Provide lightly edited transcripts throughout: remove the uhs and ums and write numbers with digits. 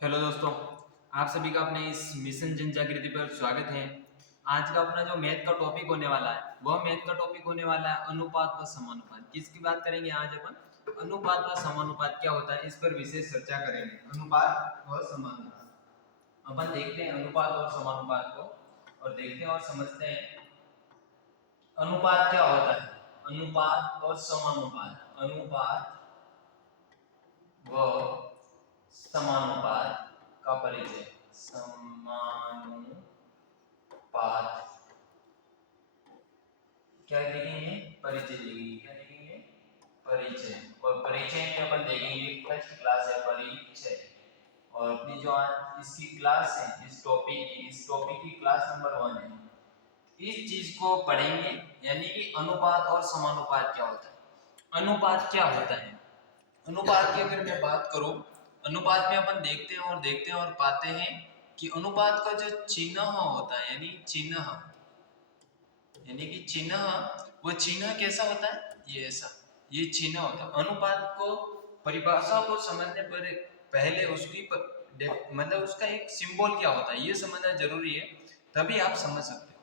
Hello दोस्तों, आप सभी का अपने इस मिशन जन जागृति पर स्वागत है। आज का अपना जो मैथ का टॉपिक होने वाला है वह मैथ का टॉपिक होने वाला है अनुपात व समानुपात। किसकी बात करेंगे आज अपन? अनुपात व समानुपात क्या होता है इस पर विशेष चर्चा करेंगे। अनुपात और समानुपात अपन देखते हैं अनुपात और समानुपात को और देखते हैं और समझते हैं अनुपात क्या होता है। अनुपात और समानुपात, अनुपात व समानुपात का परिचय। समानुपात क्या देखेंगे? परिचय देखेंगे। क्या देखेंगे? परिचय। और परिचय में अपन देखेंगे फर्स्ट क्लास है परिचय। और अपनी जो आज इसकी क्लास है इस टॉपिक की क्लास नंबर 1 है। इस चीज को पढ़ेंगे यानी कि अनुपात और समानुपात क्या होता है। अनुपात क्या होता है? अनुपात की अगर मैं बात करूं, अनुपात में अपन देखते हैं और पाते हैं कि अनुपात का जो चिन्ह होता है यानी कि चिन्ह, वो चिन्ह कैसा होता है? ये ऐसा, ये चिन्ह होता है। अनुपात को परिभाषा को समझने पर पहले उसकी मतलब उसका एक सिंबल क्या होता है ये समझना जरूरी है, तभी आप समझ सकते हो।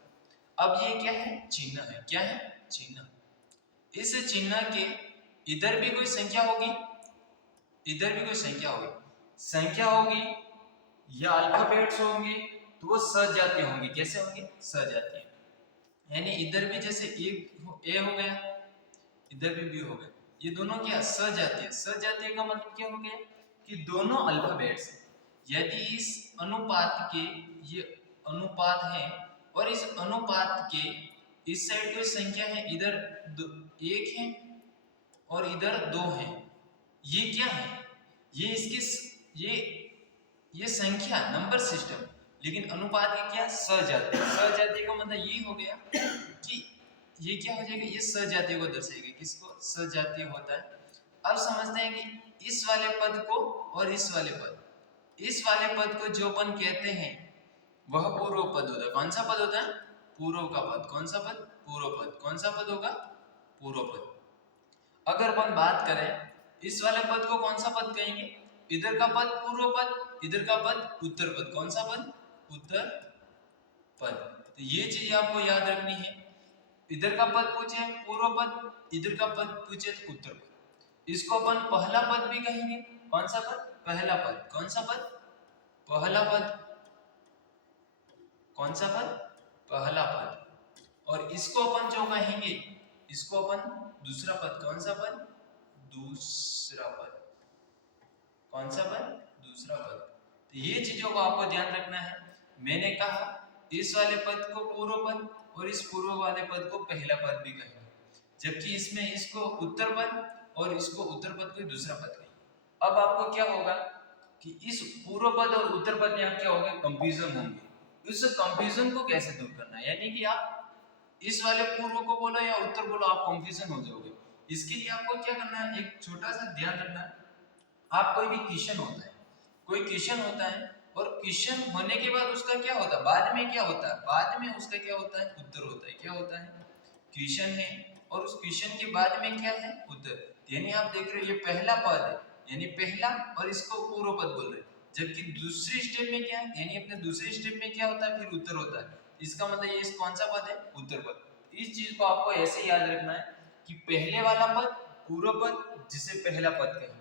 अब ये क्या है? चिन्ह है। क्या है? चिन्ह। इस चिन्ह के इधर भी कोई संख्या होगी, इधर भी कोई संख्या होगी या अल्फाबेट्स होंगे तो वो सजातीय होंगे। कैसे होंगे? सजातीय। यानी इधर भी जैसे ए हो गया, इधर भी बी हो गया, ये दोनों क्या? सजातीय। सजातीय का मतलब क्या हो गया कि दोनों अल्फाबेट्स। यदि इस अनुपात के, ये अनुपात है और इस अनुपात के इस साइड कोई संख्या है, इधर एक है और इधर 2 है, ये क्या है? ये इसकी ये संख्या नंबर सिस्टम। लेकिन अनुपात के क्या? सजातीय। सजातीय का मतलब ये हो गया कि ये क्या हो जाएगा? ये सजातीय को दर्शाएगा। किसको? सजातीय होता है। अब समझते हैं कि इस वाले पद को और इस वाले पद को जो अपन कहते हैं वह पूर्व पद होता है। कौन सा पद होता है? पूर्व का पद। कौन सा पद? पूर्व पद। कौन सा पद होगा? पूर्व पद। अगर अपन बात करें इस वाले पद को कौन सा पद कहेंगे? इधर का पद पूर्व पद, इधर का पद उत्तर पद। कौन सा पद? उत्तर पद। तो ये चीज आपको याद रखनी है। इधर का पद पूछे पूर्व पद, इधर का पद पूछे तो उत्तर पद। इसको अपन पहला पद भी कहेंगे। कौन सा पद? पहला पद। कौन सा पद? पहला पद। कौन सा पद? पहला पद। और इसको अपन जो कहेंगे, इसको अपन दूसरा पद। कौन सा पद? दूसरा पद। कौन सा पद? दूसरा पद। तो ये चीजों को आपको ध्यान रखना है। मैंने कहा इस वाले पद को पूर्व पद और इस पूर्व वाले पद को पहला पद भी कहेंगे, जबकि इसमें इसको उत्तर पद और इसको उत्तर पद को दूसरा पद कहेंगे। अब आपको क्या होगा कि इस पूर्व पद और उत्तर पद में आप क्या होंगे? कंफ्यूजन होंगे। उस कंफ्यूजन को कैसे दूर करना है, यानी कि आप इस वाले पूर्व को बोलो या उत्तर बोलो, आप कंफ्यूजन हो जाओगे। इसके लिए आपको क्या करना है? एक छोटा सा ध्यान रखना है। आप कोई भी क्वेश्चन होता है, कोई क्वेश्चन होता है और क्वेश्चन होने के बाद उसका क्या होता है? बाद में क्या होता है? बाद में उसका क्या होता है? उत्तर होता है। क्या होता है? क्वेश्चन है और उस क्वेश्चन के बाद में क्या है? उत्तर। यानी आप देख रहे हो ये पहला पद है, यानी पहला, और इसको पूर्व पद बोल रहे हैं। जबकि दूसरी स्टेप में क्या है? यानी अपने दूसरे स्टेप में क्या होता है? फिर उत्तर होता है। इसका मतलब ये कौन सा पद है? उत्तर पद। इस चीज को आपको ऐसे याद रखना है कि पहले वाला पद पूर्व पद, जिसे पहला पद कहेंगे।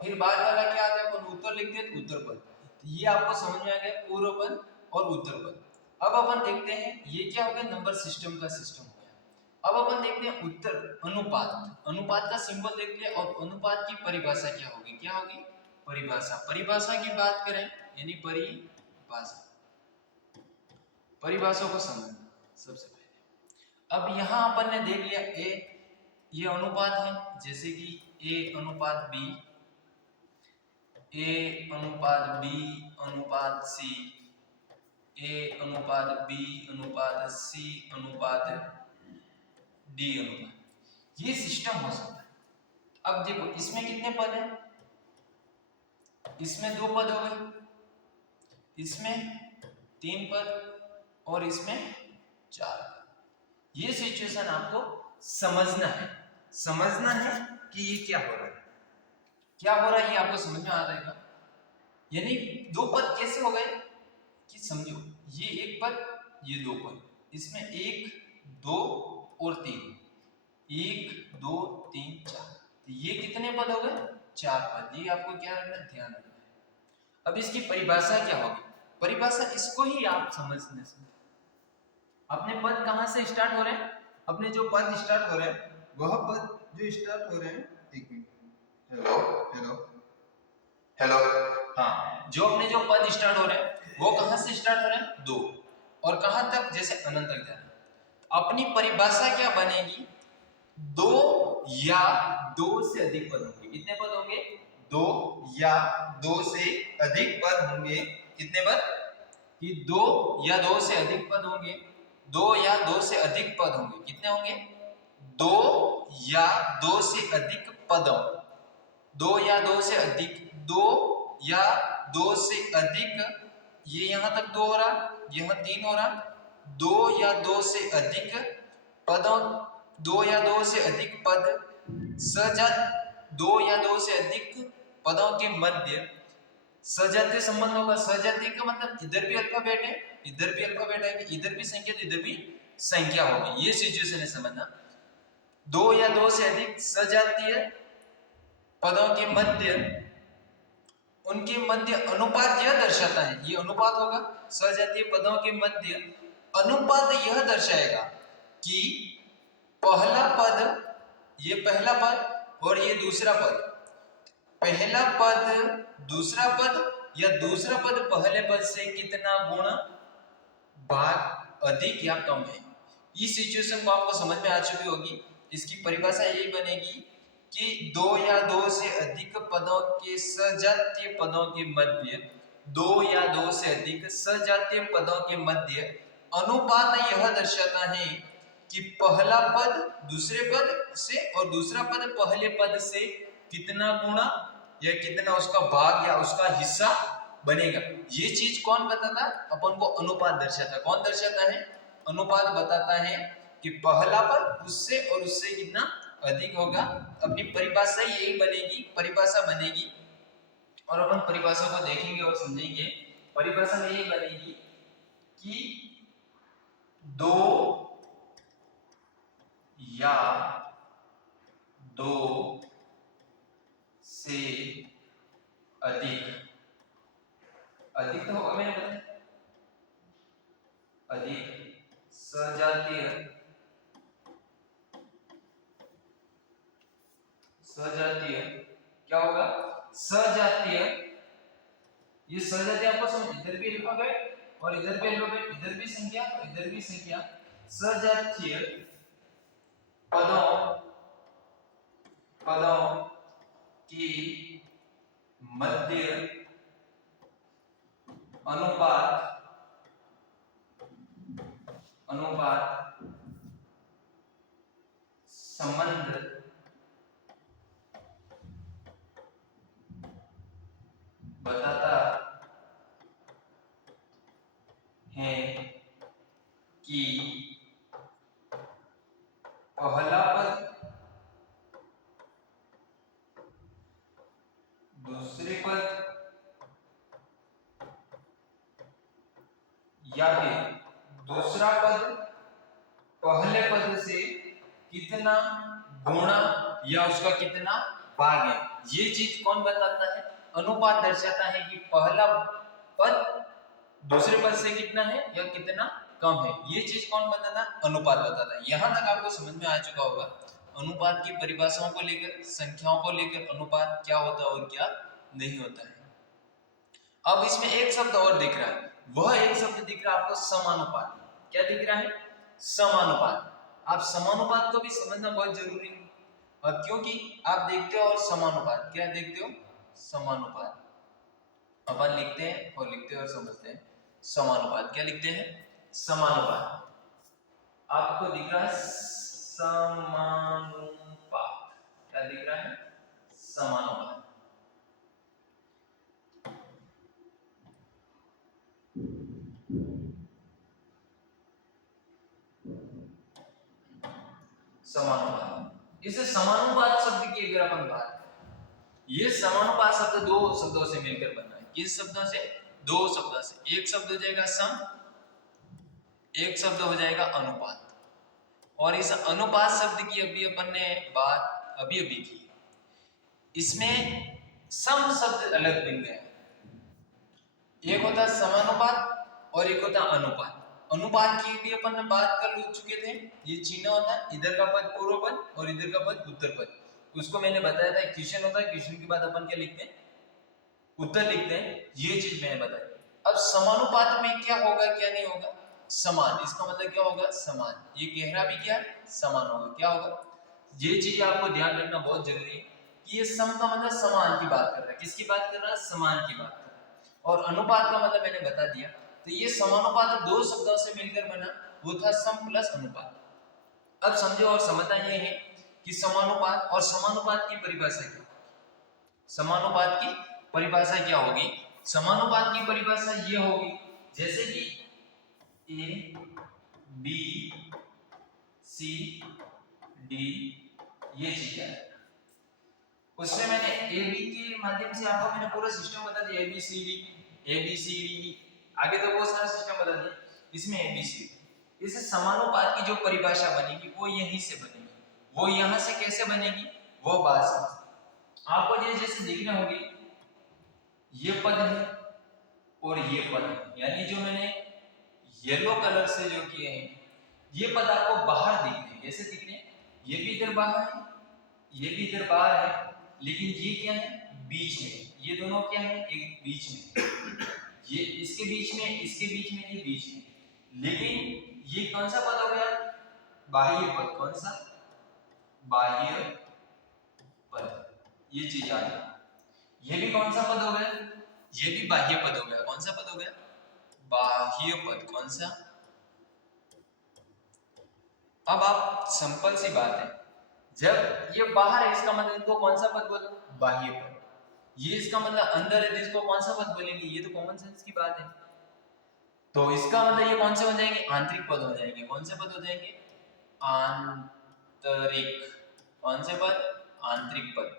फिर बाद वाला क्या आता है? अपन उत्तर लिखते हैं तो उत्तर पद। तो ये आपको समझ में आ गया, पूर्व पद और उत्तर पद। अब अपन देखते हैं ये क्या हो गया? नंबर सिस्टम का सिस्टम हो गया। अब अपन देखते हैं उत्तर अनुपात। अनुपात का सिंबल देख लिया और अनुपात की परिभाषा क्या होगी? क्या होगी? परिभाषा। परिभाषा की बात करें यानी परिभाषा, परिभाषा को समझना सबसे पहले। अब यहाँ अपन ने देख लिया ये अनुपात है, जैसे कि ए अनुपात बी, ए अनुपात बी अनुपात सी, ए अनुपात बी अनुपात सी अनुपात डी अनुपात। ये सिस्टम हो सकता है। अब देखो इसमें कितने पद हैं? इसमें 2 पद हो गए, इसमें 3 पद और इसमें 4 पद। ये सिचुएशन आपको समझना है। समझना है कि ये क्या हो रहा है, क्या हो रहा है, ये आपको समझ में आ जाएगा। यानी दो पद कैसे हो गए कि समझो, ये एक पद, ये दो पद, इसमें एक, दो और तीन, एक, दो, तीन, चार, तो ये कितने पद हो गए? चार पद। ये आपको क्या रखना, ध्यान रखना है। अब इसकी परिभाषा क्या होगी? परिभाषा इसको ही आप समझने से, अपने पद कहां से स्टार्ट हो रहे हैं? अपने जो पद स्टार्ट हो रहे हैं, वह पद जो स्टार्ट हो रहे हैं, एक मिनट, हेलो हेलो हेलो, हाँ, जो अपने जो पद स्टार्ट हो रहे हैं वो कहां से स्टार्ट हो रहे हैं? दो, और कहां तक? जैसे अनंत तक जा रहे हैं। अपनी परिभाषा क्या बनेगी? दो या दो से अधिक पद होंगे। कितने पद होंगे? दो या दो से अधिक पद होंगे। कितने पद? कि दो या दो से अधिक पद होंगे। दो या दो से अधिक पद होंगे। कितने होंगे? दो या दो से अधिक पद, दो या दो से अधिक, दो या दो से अधिक, ये यहां तक दो हो रहा, यहां तीन हो रहा, दो या दो से अधिक पदों, दो या दो से अधिक पद सजात, दो या दो से अधिक पदों के मध्य सजातीय संबंध होगा। सजातीय का मतलब इधर भी अल्फाबेट है, इधर भी अल्फाबेट है, इधर भी संख्या तो इधर भी संख्या होगी। ये सिचुएशन है, समझना। दो या दो से अधिक सजातीय पदों के मध्य, उनके मध्य अनुपात यह दर्शाता है, ये अनुपात होगा। सजातीय पदों के मध्य अनुपात यह दर्शाएगा कि पहला पद, ये पहला पद और ये दूसरा पद, पहला पद दूसरा पद या दूसरा पद पहले पद से कितना गुण भाग अधिक या कम है। इस सिचुएशन को आपको समझ में आ चुकी होगी। इसकी परिभाषा यही बनेगी कि दो या दो से अधिक पदों के सजातीय पदों के मध्य, दो या दो से अधिक सजातीय पदों के मध्य अनुपात यह दर्शाता है कि पहला पद दूसरे पद से और दूसरा पद पहले पद से कितना गुणा या कितना उसका भाग या उसका हिस्सा बनेगा। ये चीज कौन बताता? अपन को अनुपात दर्शाता। कौन दर्शाता है? अनुपात बताता है कि पहला पद उससे और उससे कितना अधिक होगा। अपनी परिभाषा यही बनेगी, परिभाषा बनेगी, और अपन परिभाषा को देखेंगे और समझेंगे। परिभाषा में यही बनेगी कि दो या दो से अधिक, अधिक तो होगा, मैंने बताया अधिक सजातीय, सजातीय क्या होगा? सजातीय, ये सजातीय आपको समझ, इधर भी अल्फाबेट और इधर भी अल्फाबेट, इधर भी संख्या और इधर भी संख्या, सजातीय पदों, पदों की मध्य अनुपात, अनुपात संबंध बताता है कि पहला पद दूसरे पद या फिर दूसरा पद पहले पद से कितना गुणा या उसका कितना भाग है। ये चीज कौन बताता है? अनुपात दर्शाता है कि पहला पद दूसरे पद से कितना है या कितना कम है। ये चीज कौन बताता है? अनुपात बताता है। यहां तक आपको समझ में आ चुका होगा अनुपात की परिभाषाओं को लेकर, संख्याओं को लेकर अनुपात क्या होता है और क्या नहीं होता है। अब इसमें एक शब्द और दिख रहा है, वह एक शब्द दिख रहा है आपको, समानुपात। क्या दिख रहा है? समानुपात। आप समानुपात को भी समझना बहुत जरूरी है, और क्योंकि आप देखते हो और समानुपात, क्या देखते हो? समानुपात। अपन लिखते हैं और लिखते हैं और समझते हैं समानुपात। क्या लिखते हैं? समानुपात। आपको दिख रहा है समानुपात। क्या दिख रहा है? समानुपात। समानुपात। इसे समानुपात शब्द की अगर अपन बात करें ये समानुपात शब्द दो शब्दों से मिलकर बना है। किस शब्दों से? दो शब्दों से। एक शब्द हो जाएगा सम, एक शब्द हो जाएगा अनुपात। और इस अनुपात शब्द की अभी अपन ने बात अभी की। इसमें सम शब्द अलग मिल गया। एक होता है समानुपात और एक होता है अनुपात। अनुपात की भी अपन ने बात कर चुके थे। ये चिन्ह होता है, इधर का पद पूर्व पद और इधर का पद उत्तर पद। उसको मैंने बताया था, क्वेश्चन होता है, क्वेश्चन के बाद अपन क्या लिखते हैं? उत्तर लिखते हैं। ये चीज मैंने बताई। अब समानुपात में क्या होगा क्या नहीं होगा? समान। इसका मतलब क्या होगा? समान। ये गहरा भी क्या है? समान होगा। क्या होगा? ये चीज आपको ध्यान रखना बहुत जरूरी है कि ये सम का मतलब समान की बात कर रहा है। किसकी बात कर रहा है? समान की बात कर रहा है। और अनुपात का मतलब मैंने बता दिया। तो ये समानुपात दो शब्दों से मिलकर बना, वो था सम प्लस अनुपात। अब समझो और समझना ये है कि समानुपात और समानुपात की परिभाषा क्या? समानुपात की परिभाषा क्या होगी? समानुपात की परिभाषा ये होगी, जैसे कि ए बी सी डी ये चीज है। उसमें मैंने ए बी के माध्यम से आपको मैंने पूरा सिस्टम बता दिया। ए बी सी डी आगे तो बहुत सारा सिस्टम बता दिया। इसमें ए बी सी डी, इस समानुपात की जो परिभाषा बनेगी वो यहीं से बनेगी। वो यहां से कैसे बनेगी वो बात समझ। आपको ये जैसे देखना होगी, ये पद है और ये पद है, यानी जो मैंने येलो कलर से जो किए हैं ये पद आपको बाहर दिख रहे हैं। कैसे दिख रहे हैं? ये भी इधर बाहर है, ये भी इधर बाहर है, लेकिन ये क्या है? बीच में। ये दोनों क्या है? एक बीच में। ये इसके बीच में, इसके बीच में, ये बीच में। लेकिन ये कौन सा पद हो गया? बाह्य पद। कौन सा? बाह्य पद। ये चीज आ गई। ये भी कौन सा पद हो गया? ये भी बाह्य पद हो गया। कौन सा पद हो गया? बाह्य पद। कौन सा? अब आप सिंपल सी बात है, जब ये बाहर है इसका मतलब इनको कौन सा पद बोलो? बाह्य पद। ये इसका मतलब अंदर है तो इसको कौन सा पद बोलेंगे? ये तो कॉमन सेंस की बात है। तो इसका मतलब ये कौन से हो जाएंगे? आंतरिक पद हो जाएंगे। कौन से पद हो जाएंगे? आंतरिक। कौन से पद? आंतरिक पद।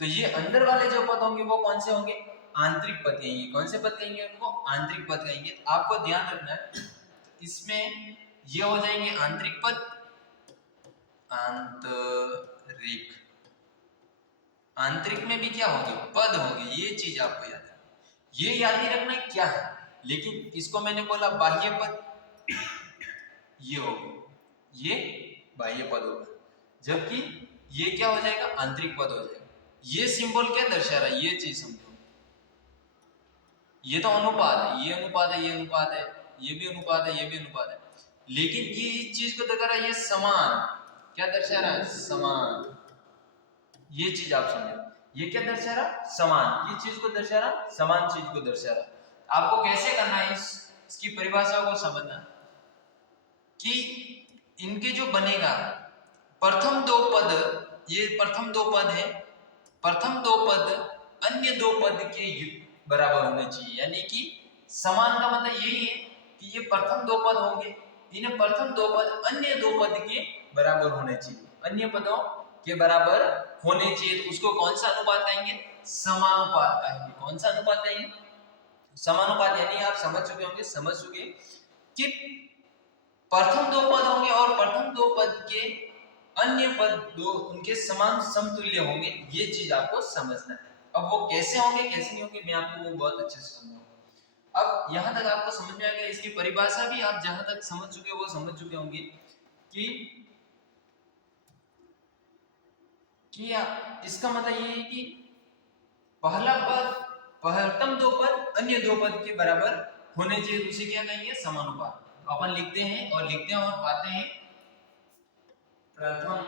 तो ये अंदर वाले जो पद होंगे वो कौन से होंगे? आंतरिक पद कहेंगे। कौन से पद कहेंगे उनको? आंतरिक पद कहेंगे। तो आपको ध्यान रखना है, इसमें ये हो जाएंगे आंतरिक पद। आंतरिक। आंतरिक में भी क्या होंगे? पद होंगे। ये चीज आपको याद है, ये याद ही रखना क्या है। लेकिन इसको मैंने बोला बाह्य पद, ये होगा, ये बाह्य पद होगा, जबकि ये क्या हो जाएगा? आंतरिक पद हो जाएगा। ये सिंबल क्या दर्शा रहा है? ये चीज समझो। ये तो अनुपात है, ये अनुपात है, ये अनुपात है, ये भी अनुपात है, ये भी अनुपात है। लेकिन ये इस चीज को दिखा रहा है, ये समान। क्या दर्शा रहा है? समान। ये चीज आप समझो। ये क्या दर्शा रहा? समान। ये चीज को दर्शा रहा, समान चीज को दर्शा रहा। आपको कैसे करना है इसकी परिभाषा को समझना कि इनके जो बनेगा प्रथम दो पद, ये प्रथम दो पद है, प्रथम दो पद अन्य दो पद के बराबर होने चाहिए। यानी कि समान का मतलब यही है कि ये प्रथम दो पद होंगे, इन प्रथम दो पद अन्य दो पद के बराबर होने चाहिए। अन्य पदों के बराबर होने चाहिए। तो उसको कौन सा अनुपात कहेंगे? समानुपात कहेंगे। कौन सा अनुपात कहेंगे? समानुपात। यानी आप समझ चुके होंगे, समझ चुके कि प्रथम दो पद होंगे और प्रथम दो पद के अन्य पद दो उनके समान समतुल्य होंगे। ये चीज आपको समझना है। अब वो कैसे होंगे कैसे नहीं होंगे मैं आपको वो बहुत अच्छे से समझाऊंगा। अब यहाँ तक आपको समझ में आ गया। इसकी परिभाषा भी आप जहां तक समझ चुके वो समझ चुके होंगे कि इसका मतलब ये है कि पहला पद, प्रथम दो पद अन्य दो पद के बराबर होने चाहिए। उसे क्या कहेंगे? समानुपात। अपन लिखते हैं और पाते हैं प्रथम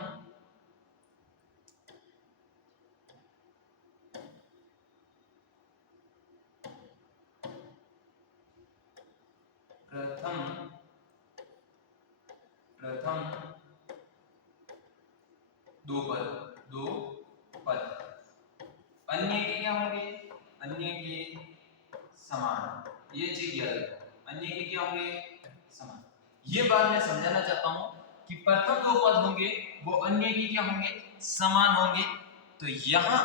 दो पद अन्य के क्या होंगे? अन्य के समान। ये चीज याद रखो, अन्य के क्या होंगे? समान। ये बात मैं समझाना चाहता हूं कि प्रथम दो पद होंगे वो अन्य के क्या होंगे? समान होंगे। तो यहां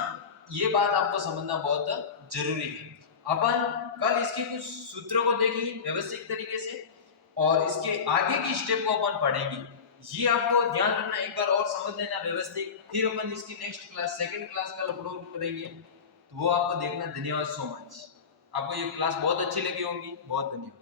ये बात आपको समझना बहुत जरूरी है। अपन कल इसके कुछ सूत्रों को देखेंगे व्यवस्थित तरीके से और इसके आगे की स्टेप को अपन पढ़ेंगे। ये आपको ध्यान रखना, एक बार और समझ लेना व्यवस्थित, फिर अपन इसकी नेक्स्ट क्लास सेकंड क्लास कल अपलोड करेंगे, तो वो आपको देखना। धन्यवाद सो मच। आपको ये क्लास बहुत अच्छी लगी होगी। बहुत धन्यवाद।